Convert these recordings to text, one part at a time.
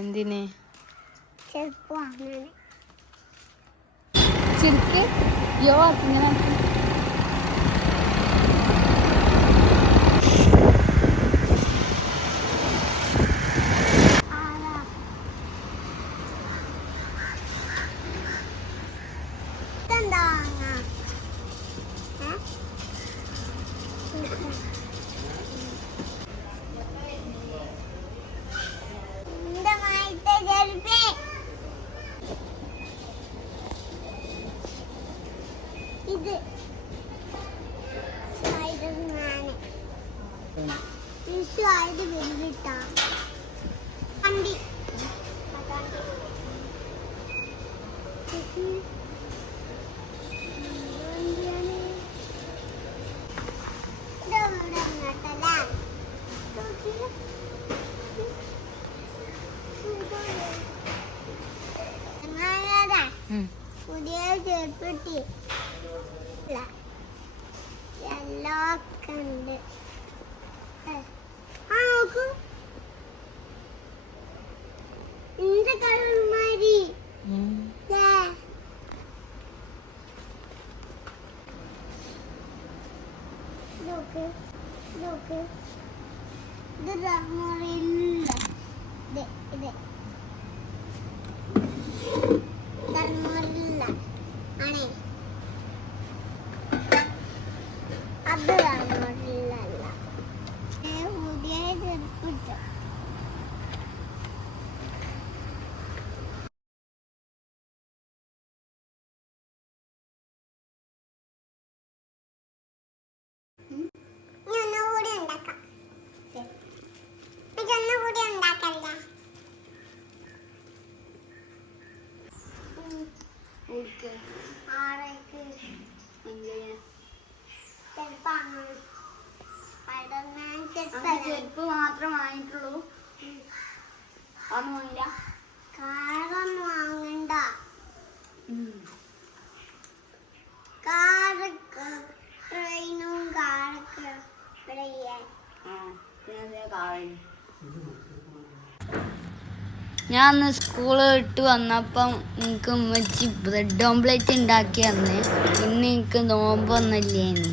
എന്തിന്? ചെരുപ്പ് ചിരിക്ക് യോ ഇങ്ങനെ ഇത് സ്ലൈഡ് വെല്ലിട്ടാ വണ്ടി പുതിയ ചെരുപ്പെട്ടി എല്ലാം ഉണ്ട്. നോക്കൂ ഇന്റെ കളർമാരി നോക്ക് നോക്ക് ഇത് റമ്മറില്ല ഇത് റമ്മറില്ല ആണേ അത് റമ്മറില്ല പുതിയ ചെറുപ്പിട്ടു ചെരുപ്പ് മാത്രം വാങ്ങിട്ടുള്ളൂ. അതൊന്നും വാങ്ങില്ല. കാറൊന്നും വാങ്ങണ്ട. കാറൊക്കെ ട്രെയിനും കാറൊക്കെ ഞാൻ അന്ന് സ്കൂള് വിട്ട് വന്നപ്പം എനിക്ക് ഉമ്മച്ചി ബ്രെഡ് ഓംപ്ലേറ്റ് ഉണ്ടാക്കി തന്ന്. ഇന്ന് എനിക്ക് നോമ്പൊന്നുമില്ലേനി.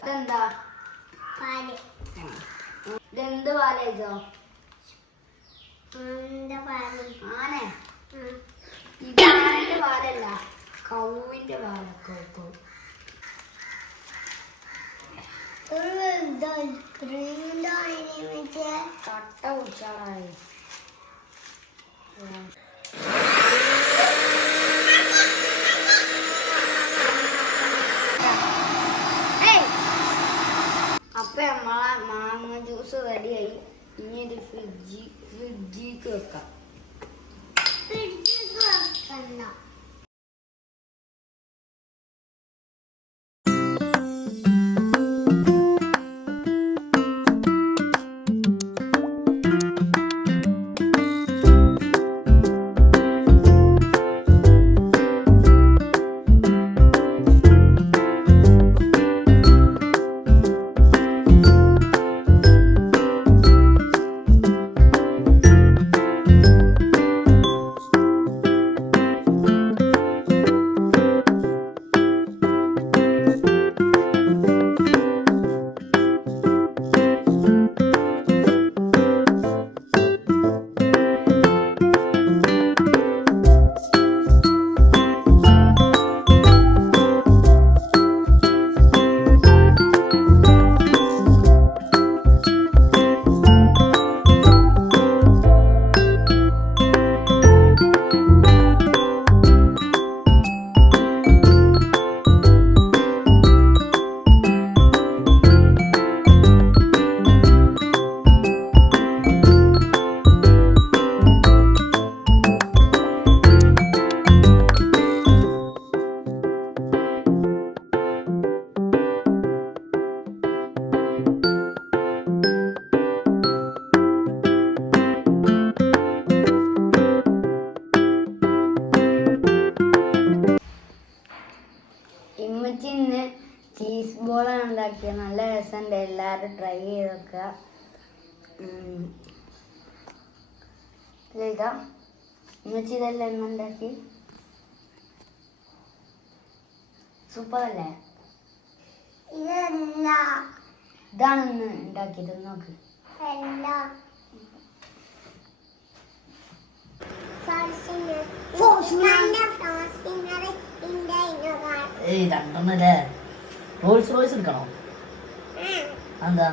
ഇതെന്താ? ഇതെന്ത് പാലോ? ആനെ ഇത് ആനന്റെ പാലല്ല, കൗവിന്റെ പാലൊക്കെ. കട്ട കുടിച്ചാളായി. അപ്പൊ നമ്മളെ മാങ്ങ ജ്യൂസ് റെഡിയായി. ഇനി ഒരു ഫ്രിഡ്ജിക്ക് വെക്കാം. ഉണ്ടോ? ഇമ്മച്ചി ഇന്ന് ചീസ് ബോളാണ് ഉണ്ടാക്കിയത്. നല്ല രസമുണ്ട്, എല്ലാവരും ട്രൈ ചെയ്തൊക്കെ. ഇതാ ഇമ്മച്ചി ഇതെല്ലാം ഇന്ന് ഉണ്ടാക്കി. സൂപ്പർ അല്ലേ? ഇതല്ല ഇതാണ് ഇന്ന് ഉണ്ടാക്കിയത്. നോക്ക്. അല്ല രണ്ടെണ്ണല്ലേ? റോൾസ് റോയ്സ് എടുക്കണോ? എന്താ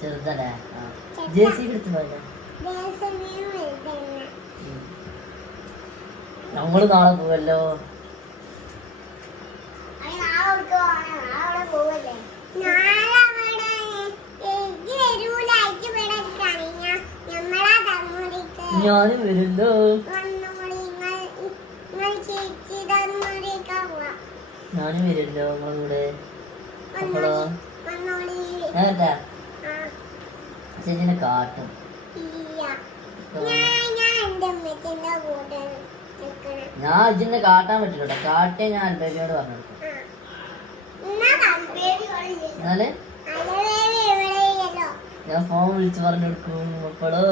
ചെറുതല്ലേ? ജെ സി എടുത്തു പോയല്ലേ? നമ്മള് നാളെ പോവല്ലോ. ഞാനും വരുമല്ലോ. ഞാനും വരുമല്ലോ നിങ്ങളുടെ കൂടെ. അപ്പോഴോ ഏട്ടാ ചേച്ചിനെ കാട്ടും. ഞാൻ ഇജിനെ കാട്ടാൻ പറ്റില്ല. കാട്ടേ ഞാൻ അൽബേബിയോട് പറഞ്ഞു കൊടുക്കും. എന്നാല് ഞാൻ ഫോൺ വിളിച്ച് പറഞ്ഞു കൊടുക്കും. അപ്പോഴോ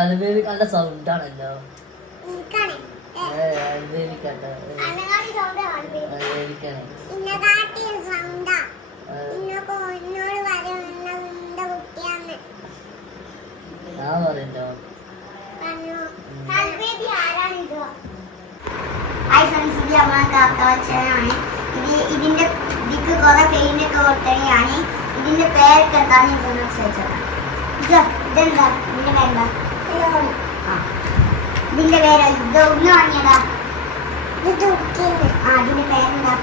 അൽബേബിക്ക് നല്ല സൗണ്ടാണല്ലോ. അൽബേബിക്കട്ടെ അൽബേബിക്കാണ്. ഞാൻ പറയണ്ടോ? ഇതിന്റെ ഇതിക്ക് കുറെ പെയിന്റ് ഒക്കെ കൊടുത്തതാണ്. ഇതിന്റെ പേരൊക്കെ എന്താന്ന് ചോദിച്ചത്. ഇതെന്താ ഇതിന്റെ പേരെന്താ? ഇതിന്റെ പേര് ഇതൊന്ന് വാങ്ങിയതാ. ഇതിന്റെ പേരെന്താ?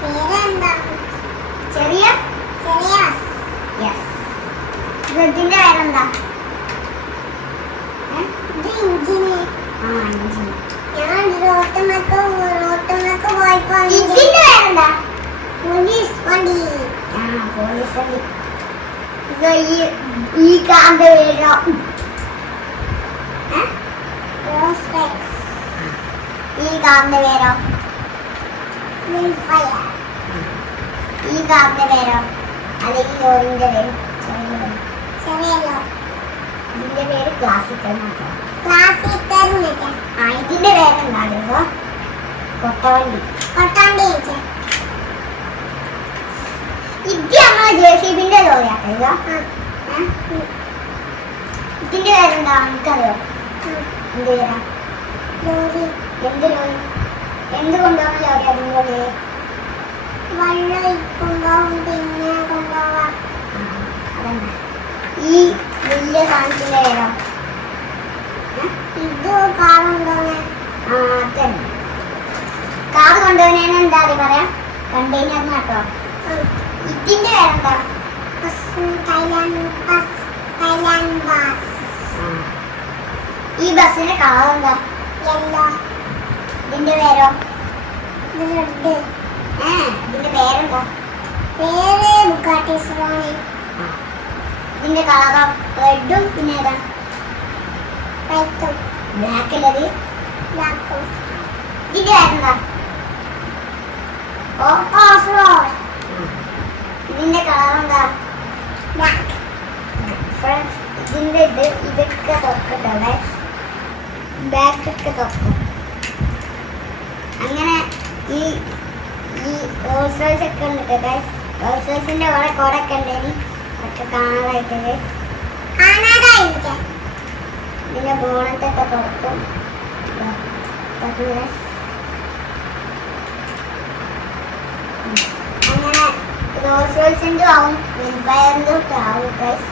പേരെന്താ? ചെറിയ ചെറിയ ഇതിന്റെ പേരെന്താ? ഇഞ്ചിന്. ഇഞ്ചിന്. ഞാൻ റോട്ടുമൊക്കെ പോയപ്പോ ഇതിന്റെ പേരെന്താ? പോലീസ് വണ്ടി. പോലീസ് വണ്ടി. ഈ കാറിന്റെ പേരോ? ഈ കാറിന്റെ പേരോ? ഈ കാറിന്റെ പേരോ? അല്ലെങ്കിൽ ലോറിന്റെ പേര്? ചെറിയല്ലോ. ഇതിന്റെ പേര് ക്ലാസിക്കൽ. ഇതിന്റെ പേരെന്താണോ? കൊട്ടവണ്ടി. കൊട്ടവണ്ടി ഇത് നമ്മളെ ജെസിബിന്റെ ലോറിയാട്ടോ. ഇതിന്റെ പേരെന്താ എനിക്കറിയോ? എന്ത് പേരാ? ലോറി. എന്ത് ലോറി? എന്ത് കൊണ്ടുപോകുന്ന ലോറി? അതിന്റെ പേര് വെള്ളം കൊണ്ടുപോകും. പിന്നെ കൊണ്ടുപോവാ. അതന്നെ. ഈ വലിയ സാധനത്തിന്റെ പേരോ? ഇത് കാർ കൊണ്ടുപോകുന്ന. അതന്നെ. കാർ കൊണ്ടുപോകുന്നതിന് എന്താ പറയാ? കണ്ടെയ്നർ കേട്ടോ. ഇതിന്റെ പേരെന്താ? Thailand bus. ഈ ബസ്സിന്റെ കളർ എന്താ? യെല്ലോ. ഇതിന്റെ പേരോ? റെഡ്. ഇതിന്റെ പേരെന്താ? പേര് ബുഗാട്ടി ചിറോൺ. ഇതിന്റെ കളറോ? റെഡും പിന്നെ ഏതാ? വൈറ്റും. ബ്ലാക്ക് അല്ലത്? ബ്ലാക്കും. ഇതിന്റെ പേരെന്താ? Off road. ഇതിന്റെ കളർ എന്താ? ബ്ലാക്ക്. ഫ്രണ്ട്സ്, ഇതിന്റെ ഇതൊക്കെ തൊക്കട്ടെ, ബാക്കൊക്കെ തൊക്കും. അങ്ങനെ ഈ റോൾസ് റോയ്സ് ഒക്കെ ഉണ്ട് ഗൈസ്. റോൾസ് റോയ്സിന്റെ കുറെ കോടൊക്കെ ഉണ്ടേനി ഒക്കെ കാണാതായിട്ട് ഇതിന്റെ ബോണത്തൊക്കെ തുറക്കും. അങ്ങനെ റോൾസ് റോയ്സിന്റെ ആവും, വെൽഫയറിന്റെ ഒക്കെ ആവും ഗൈസ്.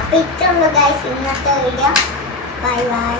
അപ്പൊ ഇത്രയുള്ളൂ ഗൈസ് ഇന്നത്തെ വീഡിയോ. Bye bye.